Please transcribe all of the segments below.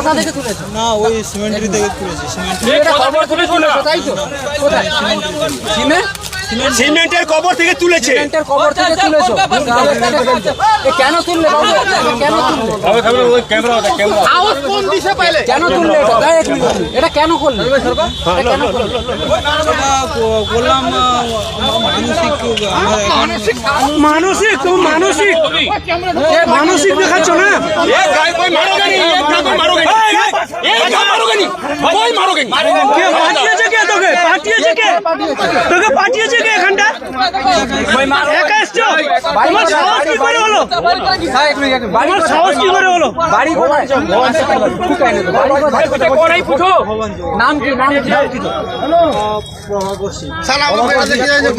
কোথা থেকে তুলেছো? না ওই সিমেন্টারি থেকে তুলেছি সিমেন্টারি তাই তো। কোথায় সিমে? সিমেন্টের কবর থেকে তুলেছে। সিমেন্টের খবর থেকে তুলেছো? তাহলে কেন তুলছো? এ কেন তুললে? বাবু কেন তুললে? আওয়াজ কোন দিশে পাইলে? কেন তুললে এটা? তাই এক মিনিট। এটা কেন করলে? কেন করলে? সেটা ক- করলাম আহ, মানসিক মানসিক তুমি মানসিক দেখাচ্ছ না? কে পাঠিয়েছে কে তোকে? পাঠিয়েছে কে? তোকে পাঠিয়েছে কে এখানটা তোমার সাহস কি করে হলো হ্যাঁ, তোমার সাহস কি করে হলো বাড়ি কোথায়? কোথায়? নাম কি নাম কি প্রভাবশী শালা আমার বেড়া দেখে যায় যে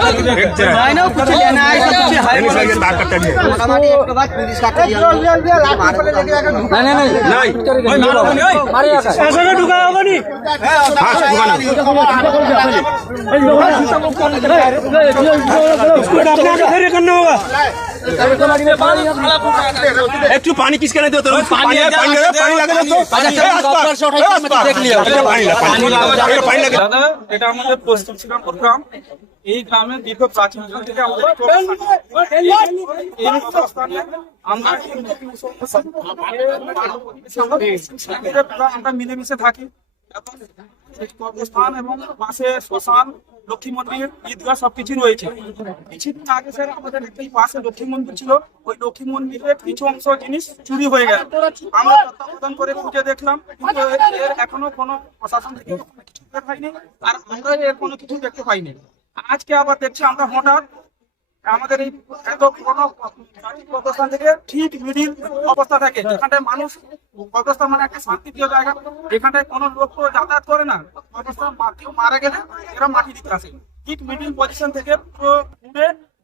मायनो कुछ लेना है कुछ है नहीं नहीं नहीं नहीं ऐसा का ढुका होगा नहीं हां दुकान इसको अपने आप से करना होगा একটু পানি কিসকে দিও তোর পানি পানি পানি লাগে তো পানি লাগে দাদা এটা আমাদের প্রোগ্রাম এই গ্রামে দীর্ঘ প্রাচীন যুগ থেকে আমরা মিলেমিশে থাকি কর্মস্থান এবং পাশে শ্মশান, লক্ষ্মী মন্দির, ঈদগাহ সবকিছু রয়েছে। কিছুদিন আগে স্যার আমাদের পাশে লক্ষ্মী মন্দির ছিল। ওই লক্ষ্মী মন্দিরের কিছু অংশ জিনিস চুরি হয়ে গেল। আমরা তত্ত্বাবধান করে দেখলাম, কিন্তু এর- এখনও কোনো প্রশাসন থেকে কিছু আর আমরা এর কোনো কিছু দেখতে পাইনি। আজকে আবার দেখছি আমরা হঠাৎ আমাদের এই এত পুরোনো অবস্থান থেকে ঠিক মিডিল অবস্থা থাকে। যেখানটায় মানুষ অবস্থা মানে একটা শান্তিপ্রিয় জায়গা, যেখানটায় কোনো লোক তো যাতায়াত করে না। অবস্থা মা- কেউ মারা গেলে এরা মাটি দিতে আসে। ঠিক মিডিল পজিশন থেকে পুরো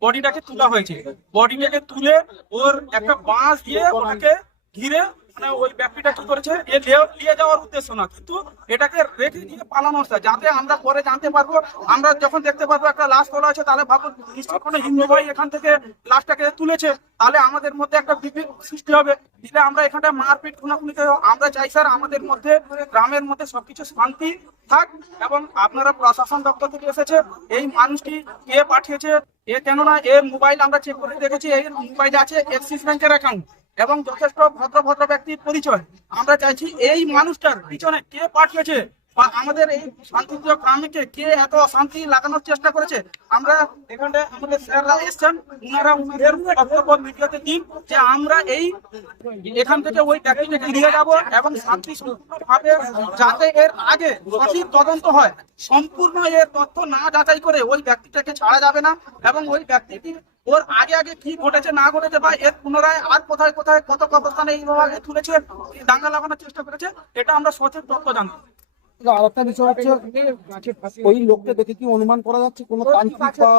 বডিটাকে তোলা হয়েছে। বডিটাকে তুলে ওর একটা বাঁশ দিয়ে ওটাকে ঘিরে মানে ওই ব্যক্তিটা কি করেছে? নিয়ে- যাওয়ার উদ্দেশ্য না, কিন্তু এটাকে রেখে দিয়ে পালানো হচ্ছে। যাতে আমরা পরে জানতে পারব, আমরা যখন দেখতে পারব একটা লাশ তোলা হয়েছে, তাহলে ভাবো নিশ্চয় কোনো হিন্দু ভাই এখান থেকে লাশটাকে তুলেছে। তাহলে আমাদের মধ্যে একটা বিবেক সৃষ্টি হবে। দিলে আমরা এখানটা মারপিট খুনাখুনিতে আমরা চাই স্যার আমাদের মধ্যে, গ্রামের মধ্যে সবকিছু শান্তি থাক এবং আপনারা প্রশাসন দপ্তর থেকে এসেছে, এই মানুষটি কে পাঠিয়েছে, এ কেননা এর মোবাইল আমরা চেক করে দেখেছি এই মোবাইলে আছে এক্সিস ব্যাংকের অ্যাকাউন্ট এবং যথেষ্ট ভদ্র ভদ্র ব্যক্তির পরিচয়। আমরা চাইছি এই মানুষটার পিছনে কে পাঠিয়েছে বা আমাদের এই শান্তিপ্রিয় গ্রামকে কে এত শান্তি লাগানোর চেষ্টা করেছে? আমরা এখানে আমাদের স্যাররা এসছেন, উনারা উনাদের বক্তব্য মিডিয়াতে দিন যে আমরা এই এখান থেকে ওই ব্যক্তিটাকে নিয়ে যাব এবং শান্তি ভাবে যাতে এর আগে সঠিক তদন্ত হয়। সম্পূর্ণ এর তথ্য না যাচাই করে ওই ব্যক্তিটাকে ছাড়া যাবে না এবং ওই ব্যক্তিটি ওর আগে আগে কি ঘটেছে না ঘটেছে বা এর পুনরায় আর কোথায় কোথায় কত অবস্থানে এই বিভাগে তুলেছে দাঙ্গা লাগানোর চেষ্টা করেছে এটা আমরা সঠিক তথ্য জানব। আরেকটা বিষয় হচ্ছে ওই লোককে দেখে কি অনুমান করা যাচ্ছে? কোনো তান্ত্রিক বা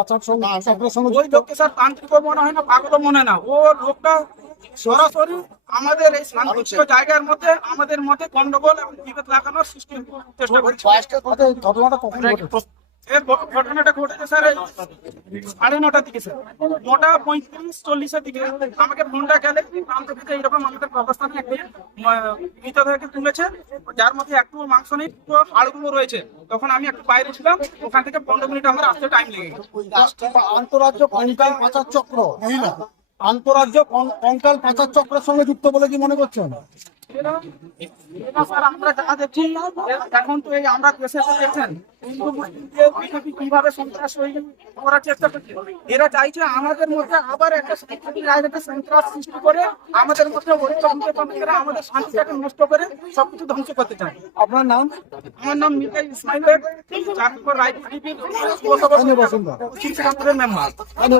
আচার সঙ্গে চক্রের সঙ্গে ওই লোককে স্যার তান্ত্রিক মনে হয় না পাগল মনে না। ও লোকটা সরাসরি আমাদের এই শান্তিপ্রিয় জায়গার মধ্যে আমাদের মধ্যে গন্ডগোল এবং বিভেদ লাগানোর সৃষ্টি চেষ্টা করছে। ঘটনাটা কখন সাড়ে নটার নটা পঁয়ত্রিশ চল্লিশের দিকে যার মধ্যে একটু মাংস রয়েছে। তখন আমি একটু বাইরে ছিলাম, ওখান থেকে পনেরো মিনিট আমার আসতে টাইম লেগে গেছে। আন্তরাজ্য কঙ্কাল পাচার চক্র আন্তরাজ্য কঙ্কাল পাচার চক্রের সঙ্গে যুক্ত বলে কি মনে করছেন? আমরা যা দেখছি এখন তো এই আমরা দেখছেন কীভাবে সন্ত্রাস করার চেষ্টা করছে এরা চাইছে আমাদের মধ্যে আবার একটা রাজনীতি সন্ত্রাস সৃষ্টি করে আমাদের মধ্যে করে আমাদের শান্তিটাকে নষ্ট করে সবকিছু ধ্বংস করতে চায় আপনার নাম আমার নাম মিকাই ইসমাইল মেম্বার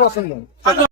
বসুন্ধরা